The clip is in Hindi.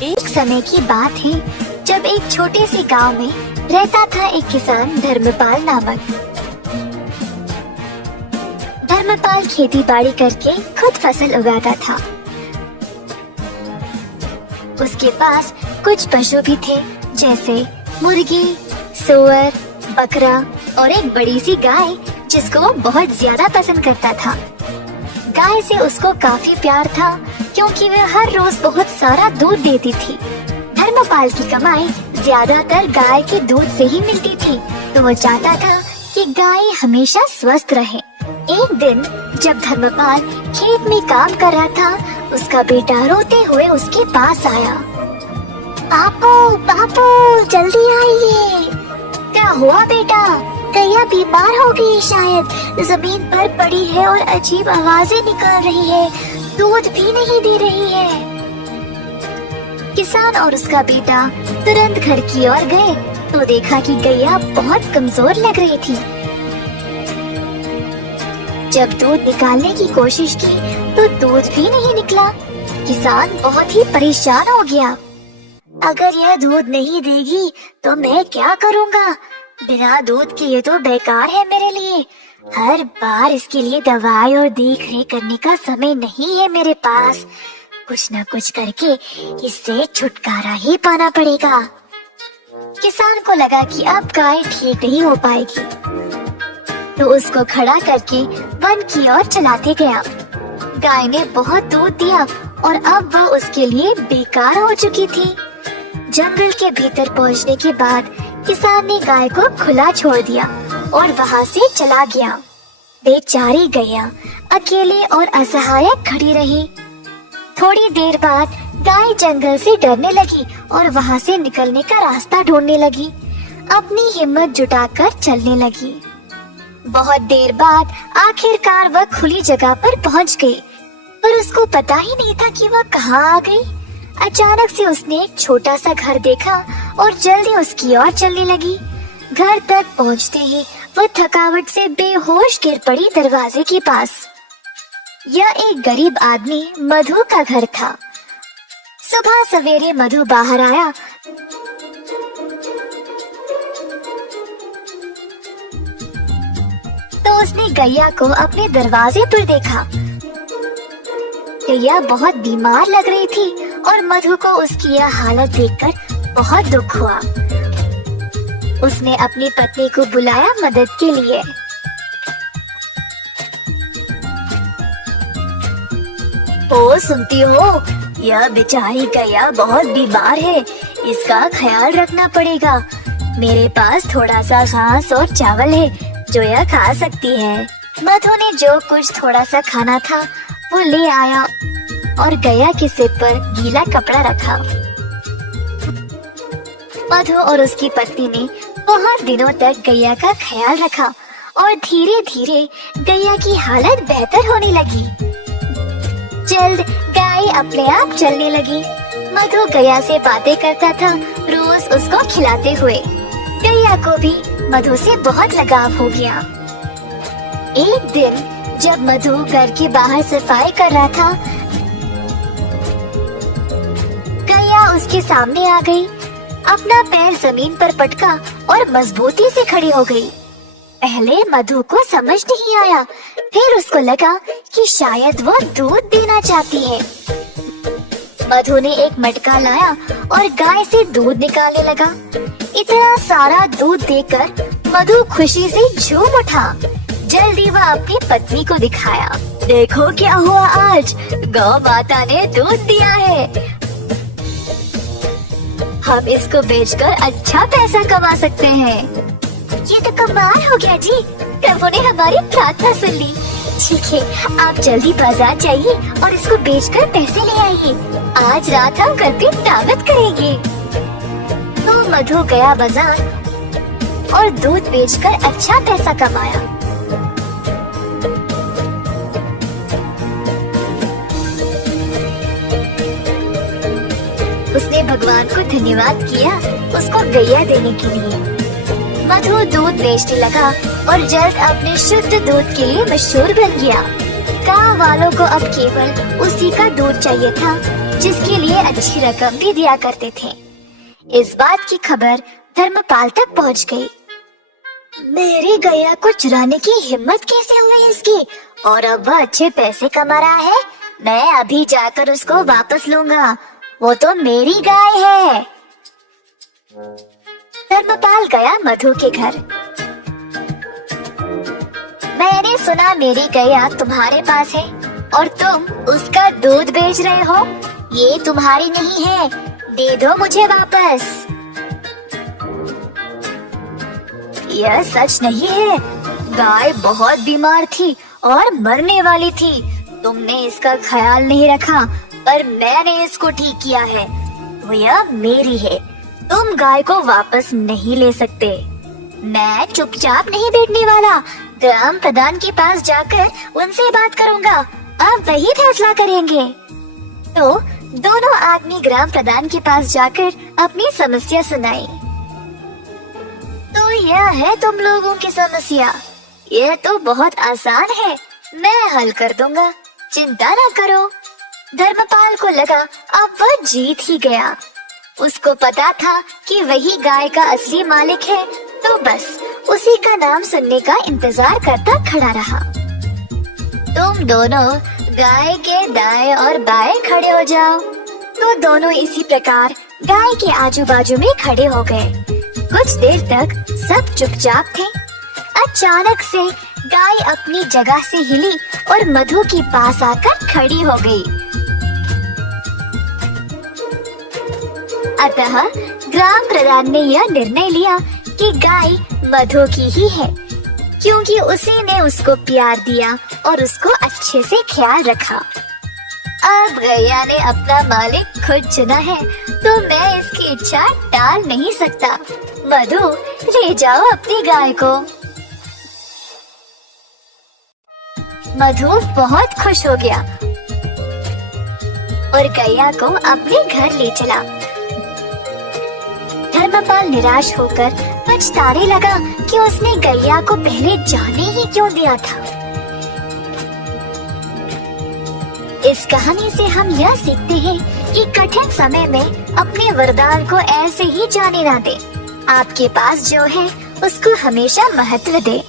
एक समय की बात है जब एक छोटे से गांव में रहता था एक किसान धर्मपाल नामक। धर्मपाल खेती बाड़ी करके खुद फसल उगाता था। उसके पास कुछ पशु भी थे, जैसे मुर्गी, सूअर, बकरा और एक बड़ी सी गाय जिसको वो बहुत ज्यादा पसंद करता था। गाय से उसको काफी प्यार था क्योंकि वह हर रोज बहुत सारा दूध देती थी। धर्मपाल की कमाई ज्यादातर गाय के दूध से ही मिलती थी, तो वो चाहता था कि गाय हमेशा स्वस्थ रहे। एक दिन जब धर्मपाल खेत में काम कर रहा था, उसका बेटा रोते हुए उसके पास आया। बापू, बापू, जल्दी आइए। क्या हुआ बेटा? गैया बीमार हो गई शायद, जमीन पर पड़ी है और अजीब आवाजें निकाल रही है, दूध भी नहीं दे रही है। किसान और उसका बेटा तुरंत घर की ओर गए तो देखा कि गैया बहुत कमजोर लग रही थी। जब दूध निकालने की कोशिश की तो दूध भी नहीं निकला। किसान बहुत ही परेशान हो गया। अगर यह दूध नहीं देगी तो मैं क्या करूँगा? बिना दूध के ये तो बेकार है मेरे लिए। हर बार इसके लिए दवाई और देख रेख करने का समय नहीं है मेरे पास। कुछ न कुछ करके इससे छुटकारा ही पाना पड़ेगा। किसान को लगा कि अब गाय ठीक नहीं हो पाएगी, तो उसको खड़ा करके वन की ओर चलाते गया। गाय ने बहुत दूध दिया और अब वह उसके लिए बेकार हो चुकी थी। जंगल के भीतर पहुंचने के बाद किसान ने गाय को खुला छोड़ दिया और वहां से चला गया। बेचारी गैया अकेले और असहाय खड़ी रही। थोड़ी देर बाद गाय जंगल से डरने लगी और वहां से निकलने का रास्ता ढूंढने लगी। अपनी हिम्मत जुटाकर चलने लगी। बहुत देर बाद आखिरकार वह खुली जगह पर पहुंच गई, पर उसको पता ही नहीं था कि वह कहाँ आ गई। अचानक से उसने एक छोटा सा घर देखा और जल्दी उसकी ओर चलने लगी। घर तक पहुंचते ही वह थकावट से बेहोश गिर पड़ी दरवाजे के पास। यह एक गरीब आदमी मधु का घर था। सुबह सवेरे मधु बाहर आया तो उसने गैया को अपने दरवाजे पर देखा। गैया बहुत बीमार लग रही थी और मधु को उसकी यह हालत देखकर बहुत दुख हुआ। उसने अपनी पत्नी को बुलाया मदद के लिए। ओ सुनती हो, यह बेचारी गैया बहुत बीमार है, इसका ख्याल रखना पड़ेगा। मेरे पास थोड़ा सा घास और चावल है जो यह खा सकती है। मधु ने जो कुछ थोड़ा सा खाना था वो ले आया और गैया के सिर पर गीला कपड़ा रखा। मधु और उसकी पत्नी ने बहुत दिनों तक गैया का ख्याल रखा और धीरे धीरे गैया की हालत बेहतर होने लगी। जल्द गाय अपने आप चलने लगी। मधु गैया से बातें करता था, रोज उसको खिलाते हुए। गैया को भी मधु से बहुत लगाव हो गया। एक दिन जब मधु घर के बाहर सफाई कर रहा था, गैया उसके सामने आ गई। अपना पैर जमीन पर पटका और मजबूती से खड़ी हो गई। पहले मधु को समझ नहीं आया, फिर उसको लगा कि शायद वो दूध देना चाहती है। मधु ने एक मटका लाया और गाय से दूध निकालने लगा। इतना सारा दूध देकर मधु खुशी से झूम उठा। जल्दी वह अपनी पत्नी को दिखाया। देखो क्या हुआ आज, गौ माता ने दूध दिया है। हम इसको बेचकर अच्छा पैसा कमा सकते हैं। ये तो कमाल हो गया जी, प्रभु ने हमारी प्रार्थना सुन ली। ठीक है, आप जल्दी बाजार जाइए और इसको बेचकर पैसे ले आइए। आज रात हम घर पे दावत करेंगे। तो मधु गया बाजार और दूध बेचकर अच्छा पैसा कमाया। उसने भगवान को धन्यवाद किया उसको गैया देने के लिए। मधु दूध बेचने लगा और जल्द अपने शुद्ध दूध के लिए मशहूर बन गया। गाँव वालों को अब केवल उसी का दूध चाहिए था, जिसके लिए अच्छी रकम भी दिया करते थे। इस बात की खबर धर्मपाल तक पहुंच गई। मेरी गैया को चुराने की हिम्मत कैसे हुई इसकी, और अब वह अच्छे पैसे कमा रहा है। मैं अभी जाकर उसको वापस लूंगा, वो तो मेरी गाय है। धर्मपाल गया मधु के घर। मैंने सुना मेरी गैया तुम्हारे पास है और तुम उसका दूध बेच रहे हो। ये तुम्हारी नहीं है, दे दो मुझे वापस। यह सच नहीं है, गाय बहुत बीमार थी और मरने वाली थी। तुमने इसका ख्याल नहीं रखा, पर मैंने इसको ठीक किया है, तो यह मेरी है। तुम गाय को वापस नहीं ले सकते। मैं चुपचाप नहीं बैठने वाला, ग्राम प्रधान के पास जाकर उनसे बात करूंगा। अब वही फैसला करेंगे। तो दोनों आदमी ग्राम प्रधान के पास जाकर अपनी समस्या सुनाई। तो यह है तुम लोगों की समस्या, यह तो बहुत आसान है, मैं हल कर दूंगा, चिंता न करो। धर्मपाल को लगा अब वह जीत ही गया। उसको पता था कि वही गाय का असली मालिक है, तो बस उसी का नाम सुनने का इंतजार करता खड़ा रहा। तुम दोनों गाय के दाएं और बाएं खड़े हो जाओ। तो दोनों इसी प्रकार गाय के आजू बाजू में खड़े हो गए। कुछ देर तक सब चुपचाप थे। अचानक से गाय अपनी जगह से हिली और मधु के पास आकर खड़ी हो गई। अतः ग्राम प्रधान ने यह निर्णय लिया कि गाय मधु की ही है, क्योंकि उसी ने उसको प्यार दिया और उसको अच्छे से ख्याल रखा। अब गैया ने अपना मालिक खुद चुना है, तो मैं इसकी इच्छा टाल नहीं सकता। मधु, ले जाओ अपनी गाय को। मधु बहुत खुश हो गया और गैया को अपने घर ले चला। धर्मपाल निराश होकर पछताने लगा कि उसने गैया को पहले जाने ही क्यों दिया था। इस कहानी से हम यह सीखते हैं कि कठिन समय में अपने वरदान को ऐसे ही जाने ना दें। आपके पास जो है उसको हमेशा महत्व दें।